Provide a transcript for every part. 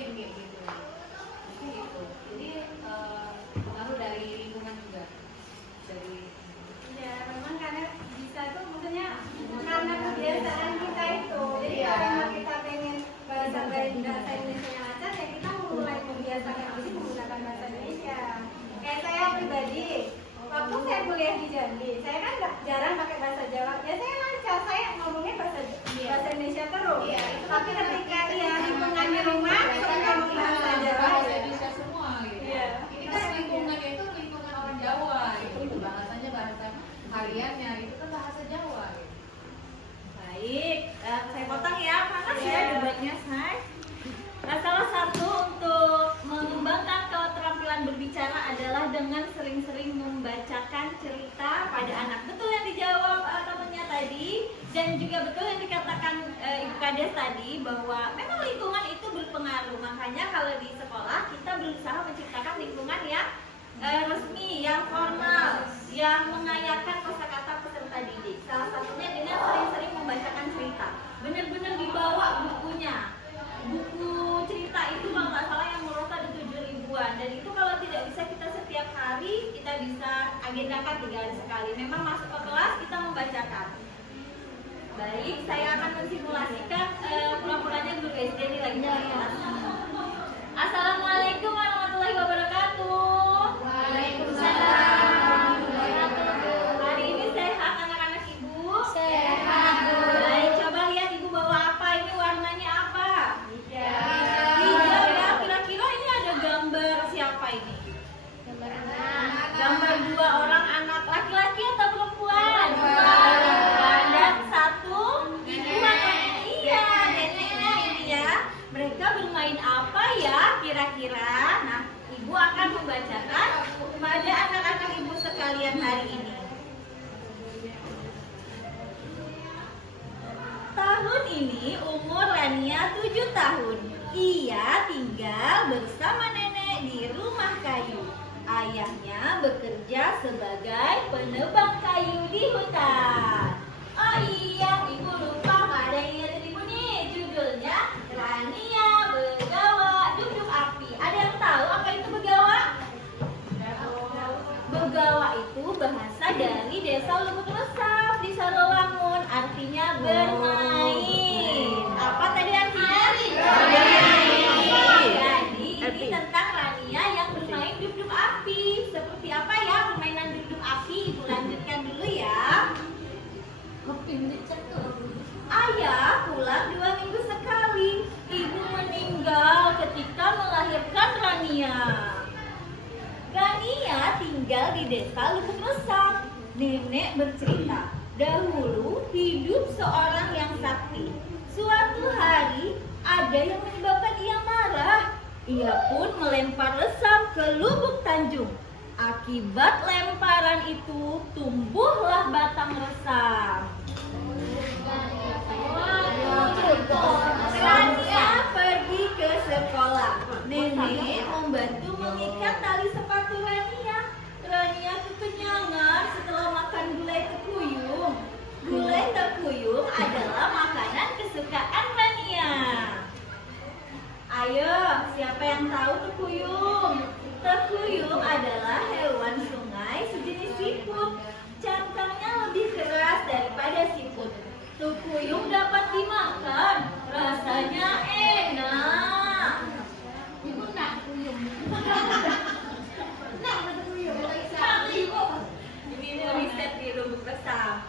lakuin kayak gitu. Jadi gitu. Jadi pengaruh dari lingkungan juga. Dari ya memang karena bisa tuh maksudnya karena kebiasaan kita itu. Jadi kalau kita pengen bahasa Indonesia yang lancar ya kita mulai membiasakan diri menggunakan bahasa Indonesia. Kayak saya pribadi, waktu saya kuliah di Jambi, saya kan jarang pakai bahasa Jawa. Ya saya lancar, saya ngomongnya bahasa Indonesia terus. Iya, Tapi ketika ya lingkungan di rumah, saya ngomong bahasa Jawa. bahasa Indonesia semua gitu. Iya. Ini kan lingkungannya itu lingkungan orang Jawa gitu. Bahasanya bahasa hariannya itu kan bahasa Jawa gitu. Baik, saya potong ya, panas ya debatnya say. Salah satu untuk mengembangkan keterampilan berbicara adalah dengan sering-sering membacakan cerita pada anak. Betul yang dijawab temannya tadi, dan juga betul yang dikatakan Ibu Kades tadi bahwa memang lingkungan itu berpengaruh. Makanya kalau di sekolah kita berusaha menciptakan lingkungan yang resmi, yang formal, yang mengayakan kosakata peserta didik. Salah satunya dengan sering-sering membacakan cerita. Benar-benar dibawa bukunya. Buku cerita itu kalau nggak salah yang merosot ada 7 ribuan, dan itu kalau tidak bisa kita setiap hari, kita bisa agendakan 3 hari sekali. Memang masuk ke kelas kita membacakan. Baik, saya akan mensimulasikan pura-puranya guru SD ini lagi. Assalamualaikum warahmatullahi wabarakatuh. Waalaikumsalam. Hari ini sehat anak-anak ibu? Sehat. Baik, coba lihat ibu bawa apa, ini warnanya apa? Hijau. Hijau ya, kira-kira ini ada gambar siapa ini? Gambar 2 orang anak, laki-laki atau perempuan? Perempuan. Dan 1 ibu atau nenek? Iya, neneknya ini ya. Mereka bermain apa ya kira-kira? Nah, ibu akan membacakan kepada anak-anak ibu sekalian hari ini. Tahun ini umur Rania 7 tahun. Ia tinggal bersama nenek di rumah kayu. Ayahnya bekerja sebagai penebang kayu di hutan. Oh iya, ibu lupa nggak ada yang ingat ibu nih. Judulnya Rania Begawa Duduk Api. Ada yang tahu apa itu begawa? Begawa itu bahasa dari desa Lubuk Resaf di Sarawangun, artinya bermain. Apa tadi artinya? Bermain. Jadi ini tentang Rania yang bermain duduk api. Seperti apa ya permainan duduk api? Ibu lanjutkan dulu ya. Ayah pulang 2 minggu sekali. Ibu meninggal ketika melahirkan Rania. Rania tinggal di desa Lubuk Resaf. Nenek bercerita, dahulu hidup seorang yang sakti. Suatu hari ada yang menyebabkan ia marah. Ia pun melempar resam ke Lubuk Tanjung. Akibat lemparan itu tumbuhlah batang resam. Rania pergi ke sekolah. Nenek membantu mengikat tali sepatu Rania. Rania kekenyangan setelah makan gulai tekuyung. Gulai tekuyung adalah makanan kesukaan Rania. Ayo, siapa yang tahu tekuyung? Tekuyung adalah hewan sungai sejenis siput. Cangkangnya lebih keras daripada siput. Tekuyung dapat dimakan, rasanya enak. Ibu nak tekuyung. Nak tekuyung. Ini riset di Lubuk Resaf.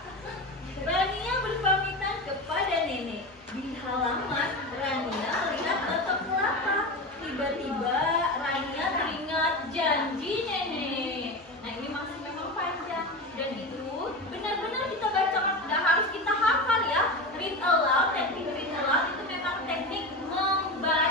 Rania berpamitan kepada nenek. Di halaman, Rania melihat batok kelapa. Tiba-tiba Rania teringat janji nenek. Nah ini masih memang panjang. Dan itu benar-benar kita baca, nggak harus kita hafal ya. Read aloud, teknik read aloud itu memang teknik membaca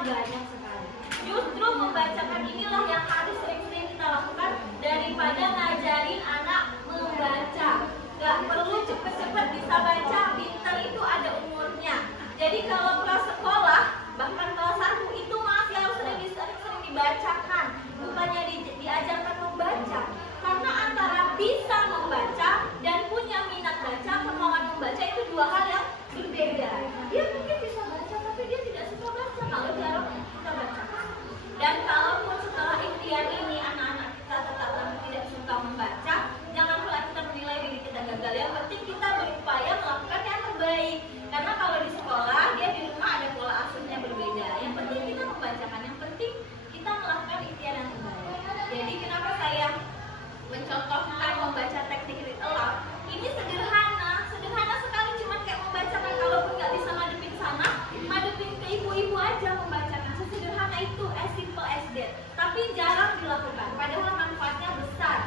banyak sekali. Justru membacakan inilah yang harus sering-sering kita lakukan daripada ngajarin anak membaca. Gak perlu cepet-cepet bisa baca, pinter itu ada umurnya. Jadi kalau prasekolah, bahkan kelas 1 itu masih harus sering-sering dibacakan, bukannya diajarkan membaca. Karena antara bisa membaca dan punya minat baca, kemauan membaca itu dua hal yang berbeda. Dia mungkin bisa baca tapi dia tidak suka baca kalau jarang kita baca. Dan kalaupun setelah ikhtiar ini anak-anak kita tetap tidak suka membaca, jangan pula kita menilai diri kita gagal. Yang penting kita berupaya melakukan yang terbaik. Karena kalau di sekolah, dia di rumah ada pola asuhnya berbeda. Yang penting kita membacakan, yang penting kita melakukan ikhtiar yang terbaik. Jadi kenapa saya mencontohkan membaca teknik read aloud? Ini sederhana sekali, cuma kayak membacakan. Kalaupun nggak bisa ngadepin sana, ngadepin ke ibu-ibu aja membacakan. Sesederhana itu, as simple as that. Tapi jarang dilakukan, padahal manfaatnya besar.